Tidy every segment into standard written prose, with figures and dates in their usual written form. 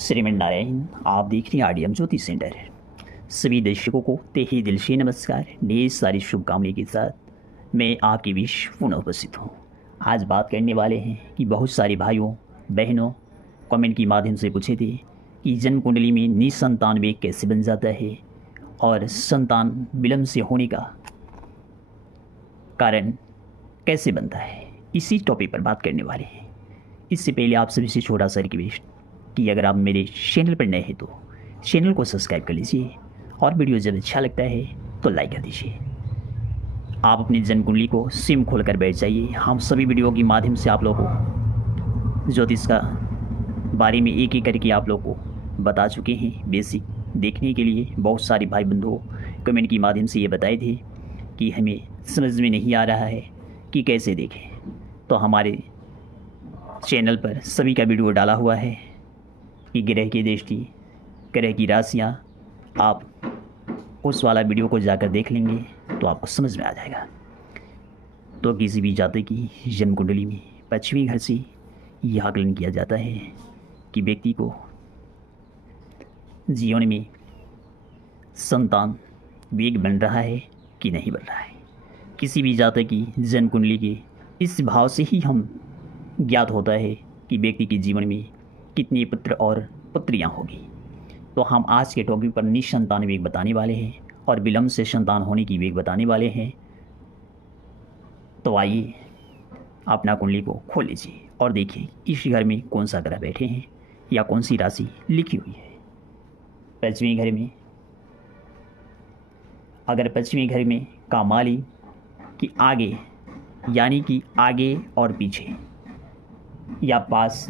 श्रीमन नारायण, आप देख रहे हैं आरडीएम ज्योति सेंटर। सभी दर्शकों को तहे दिल से नमस्कार। ढेर सारी शुभकामनाएं के साथ मैं आपके बीच पुनः उपस्थित हूँ। आज बात करने वाले हैं कि बहुत सारे भाइयों बहनों कमेंट के माध्यम से पूछे थे कि जन्म कुंडली में निसंतान वेग कैसे बन जाता है और संतान विलंब से होने का कारण कैसे बनता है। इसी टॉपिक पर बात करने वाले हैं। इससे पहले आप सभी से छोटा सा रिक्वेस्ट कि अगर आप मेरे चैनल पर नए हैं तो चैनल को सब्सक्राइब कर लीजिए और वीडियो जब अच्छा लगता है तो लाइक कर दीजिए। आप अपनी जन्म कुंडली को सिम खोल कर बैठ जाइए। हम सभी वीडियो के माध्यम से आप लोगों को ज्योतिष का बारे में एक एक करके आप लोगों को बता चुके हैं। बेसिक देखने के लिए बहुत सारे भाई बंधुओं कमेंट के माध्यम से ये बताए थे कि हमें समझ में नहीं आ रहा है कि कैसे देखें, तो हमारे चैनल पर सभी का वीडियो डाला हुआ है कि ग्रह की दृष्टि, ग्रह की राशियाँ, आप उस वाला वीडियो को जाकर देख लेंगे तो आपको समझ में आ जाएगा। तो किसी भी जातक की जन्म कुंडली में पश्चिमी घर से यह आकलन किया जाता है कि व्यक्ति को जीवन में संतान वेग बन रहा है कि नहीं बन रहा है। किसी भी जातक की जन्म कुंडली के इस भाव से ही हम ज्ञात होता है कि व्यक्ति के जीवन में कितने पुत्र और पुत्रियां होगी। तो हम आज के टॉपिक पर निसंतान वेग बताने वाले हैं और विलंब से संतान होने की वेग बताने वाले हैं। तो आइए अपना कुंडली को खोल लीजिए और देखिए इस घर में कौन सा ग्रह बैठे हैं या कौन सी राशि लिखी हुई है। पश्चिमी घर में, अगर पश्चिमी घर में कामाली की आगे यानी कि आगे और पीछे या पास,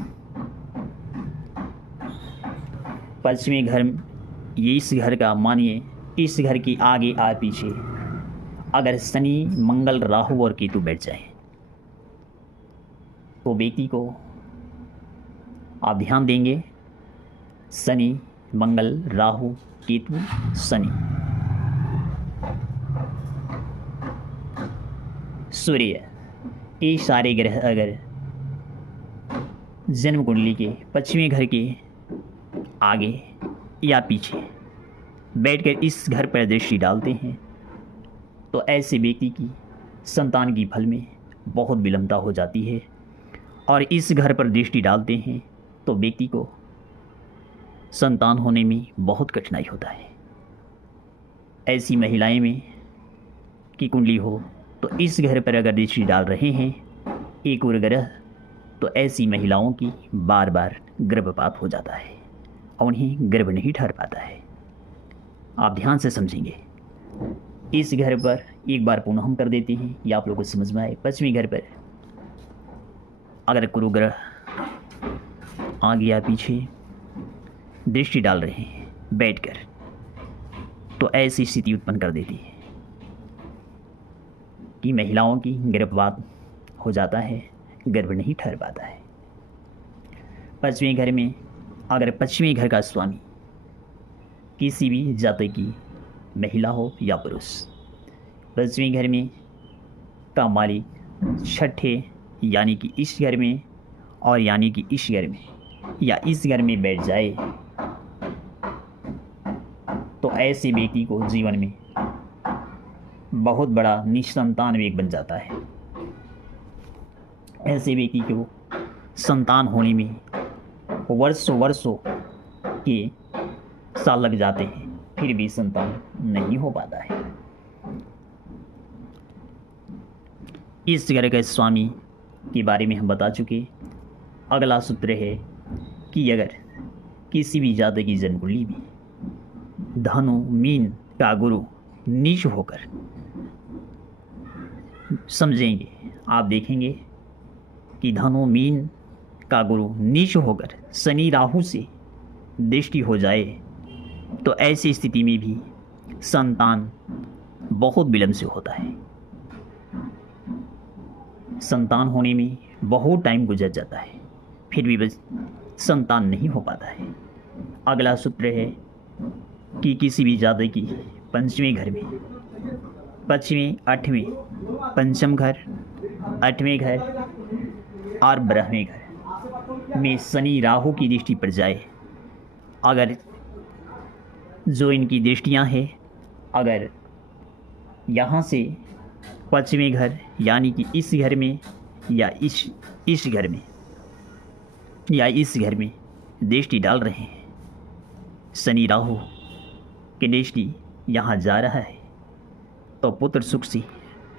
पश्चिमी घर ये इस घर का मानिए इस घर की आगे और पीछे अगर शनि मंगल राहु और केतु बैठ जाए तो व्यक्ति को आप ध्यान देंगे शनि मंगल राहु केतु शनि सूर्य, ये सारे ग्रह अगर जन्म कुंडली के पश्चिमी घर के आगे या पीछे बैठकर इस घर पर दृष्टि डालते हैं तो ऐसे व्यक्ति की संतान की फल में बहुत विलंबता हो जाती है और इस घर पर दृष्टि डालते हैं तो व्यक्ति को संतान होने में बहुत कठिनाई होता है। ऐसी महिलाएं में की कुंडली हो तो इस घर पर अगर दृष्टि डाल रहे हैं एक और ग्रह तो ऐसी महिलाओं की बार बार गर्भपात हो जाता है और उन्हें गर्भ नहीं ठहर पाता है। आप ध्यान से समझेंगे। इस घर पर एक बार पुनः हम कर देते हैं या आप लोगों को समझ में आए। पश्चिमी घर पर अगर गुरु ग्रह आगे या पीछे दृष्टि डाल रहे हैं बैठकर तो ऐसी स्थिति उत्पन्न कर देती है कि महिलाओं की गर्भपात हो जाता है, गर्भ नहीं ठहर पाता है। पश्चिमी घर में अगर पश्चिमी घर का स्वामी किसी भी जाति की महिला हो या पुरुष, पश्चिमी घर में का मालिक छठे यानी कि इस घर में और यानी कि इस घर में या इस घर में बैठ जाए तो ऐसे व्यक्ति को जीवन में बहुत बड़ा निसंतान वेग बन जाता है। ऐसे व्यक्ति को संतान होने में वर्षों के साल लग जाते हैं फिर भी संतान नहीं हो पाता है। इस घर के स्वामी के बारे में हम बता चुके। अगला सूत्र है कि अगर किसी भी जाति की जन्म कुंडली में धनु मीन का गुरु नीच होकर, समझेंगे आप देखेंगे कि धनु मीन का गुरु नीच होकर शनि राहु से दृष्टि हो जाए तो ऐसी स्थिति में भी संतान बहुत विलंब से होता है। संतान होने में बहुत टाइम गुजर जाता है फिर भी बस संतान नहीं हो पाता है। अगला सूत्र है कि किसी भी जाति की पंचवें घर में, पश्चिमी आठवें, पंचम घर, आठवें घर और ब्रह्मे घर में शनि राहु की दृष्टि पड़ जाए अगर जो इनकी दृष्टियाँ हैं, अगर यहाँ से पश्चिमी घर यानी कि इस घर में या इस घर में या इस घर में दृष्टि डाल रहे हैं, शनि राहु की दृष्टि यहाँ जा रहा है, तो पुत्र सुख से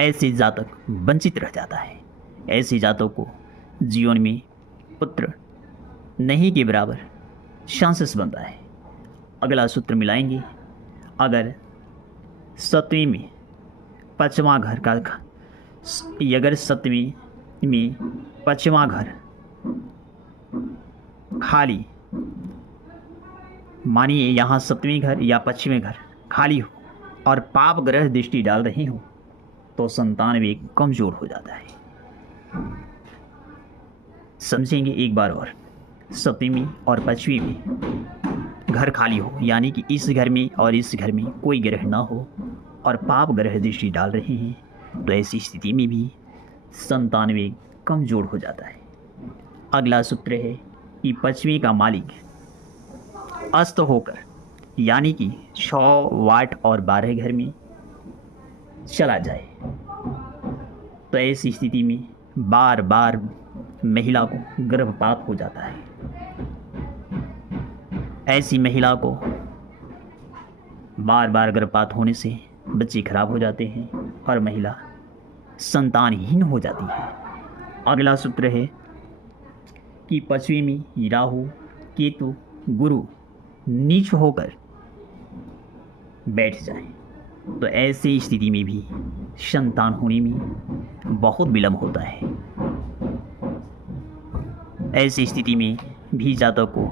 ऐसे जातक वंचित रह जाता है। ऐसे जातकों को जीवन में पुत्र नहीं के बराबर चांसेस बनता है। अगला सूत्र मिलाएंगे। अगर सप्तमी में पश्चिमा घर का अगर सप्तमी में पश्चिमा घर खाली, मानिए यहाँ सप्तमी घर या पश्चिमी घर खाली हो और पाप ग्रह दृष्टि डाल रहे हो, तो संतान वेग कमज़ोर हो जाता है। समझेंगे एक बार और। सप्तमी और पश्चिमी में घर खाली हो यानी कि इस घर में और इस घर में कोई ग्रह ना हो और पाप ग्रह दृष्टि डाल रहे हैं, तो ऐसी स्थिति में भी संतान वेग कमज़ोर हो जाता है। अगला सूत्र है कि पश्चिमी का मालिक अस्त होकर यानी कि 6 वाट और 12 घर में चला जाए, तो ऐसी स्थिति में बार बार महिला को गर्भपात हो जाता है। ऐसी महिला को बार बार गर्भपात होने से बच्चे खराब हो जाते हैं और महिला संतानहीन हो जाती है। अगला सूत्र है कि पश्चिमी में राहु केतु गुरु नीच होकर बैठ जाए, तो ऐसी स्थिति में भी संतान होने में बहुत विलंब होता है। ऐसी स्थिति में भी जातक को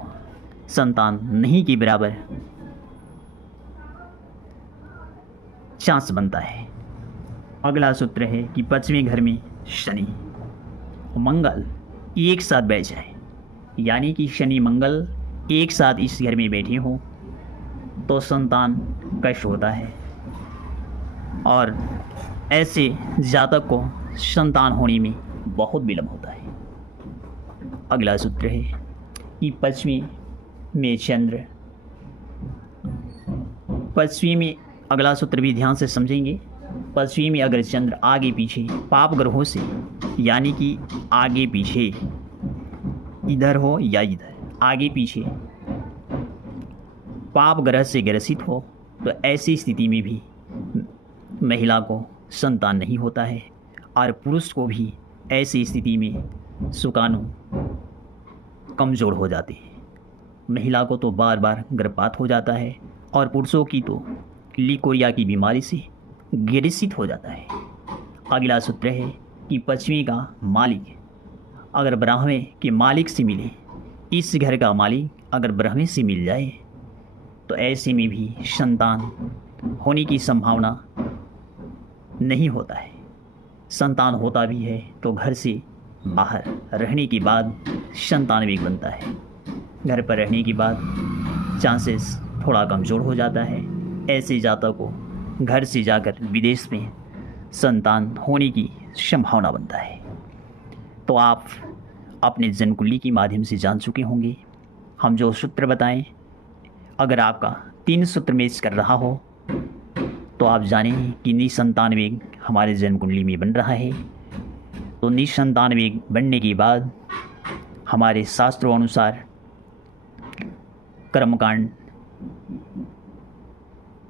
संतान नहीं के बराबर चांस बनता है। अगला सूत्र है कि पश्चिमी घर में शनि मंगल एक साथ बैठ जाए, यानी कि शनि मंगल एक साथ इस घर में बैठे हों, तो संतान कष्ट होता है और ऐसे जातक को संतान होने में बहुत विलंब होता है। अगला सूत्र है कि पश्चिमी में चंद्र, पश्चिमी में अगला सूत्र भी ध्यान से समझेंगे। पश्चिमी में अगर चंद्र आगे पीछे पाप ग्रहों से यानी कि आगे पीछे इधर हो या इधर आगे पीछे पाप ग्रह से ग्रसित हो, तो ऐसी स्थिति में भी महिला को संतान नहीं होता है और पुरुष को भी ऐसी स्थिति में शुक्राणु कमज़ोर हो जाते हैं। महिला को तो बार बार गर्भपात हो जाता है और पुरुषों की तो लिकोरिया की बीमारी से ग्रसित हो जाता है। अगला सूत्र है कि पश्चिमी का मालिक अगर ब्राह्मण के मालिक से मिले, इस घर का मालिक अगर ब्राह्मण से मिल जाए, तो ऐसे में भी संतान होने की संभावना नहीं होता है। संतान होता भी है तो घर से बाहर रहने के बाद संतान वेग बनता है। घर पर रहने के बाद चांसेस थोड़ा कमज़ोर हो जाता है। ऐसे जातक को घर से जाकर विदेश में संतान होने की संभावना बनता है। तो आप अपने जन्म कुंडली के माध्यम से जान चुके होंगे हम जो सूत्र बताएं। अगर आपका 3 सूत्र मैच कर रहा हो तो आप जानें कि निसंतान वेग हमारे जन्म कुंडली में बन रहा है। तो निसंतान वेग बनने के बाद हमारे शास्त्रों अनुसार कर्मकांड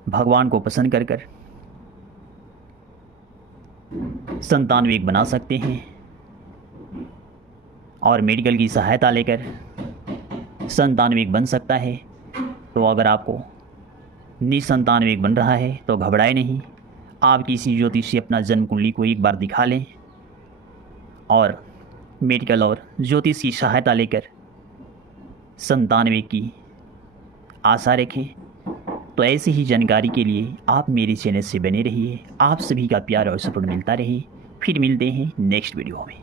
भगवान को पसंद कर कर संतान वेग बना सकते हैं और मेडिकल की सहायता लेकर संतान वेग बन सकता है। तो अगर आपको निसंतान वेग बन रहा है तो घबराए नहीं, आप किसी ज्योतिषी अपना जन्म कुंडली को एक बार दिखा लें और मेडिकल और ज्योतिष की सहायता लेकर संतान वेग की आशा रखें। तो ऐसी ही जानकारी के लिए आप मेरे चैनल से बने रहिए। आप सभी का प्यार और सपोर्ट मिलता रहे। फिर मिलते हैं नेक्स्ट वीडियो में।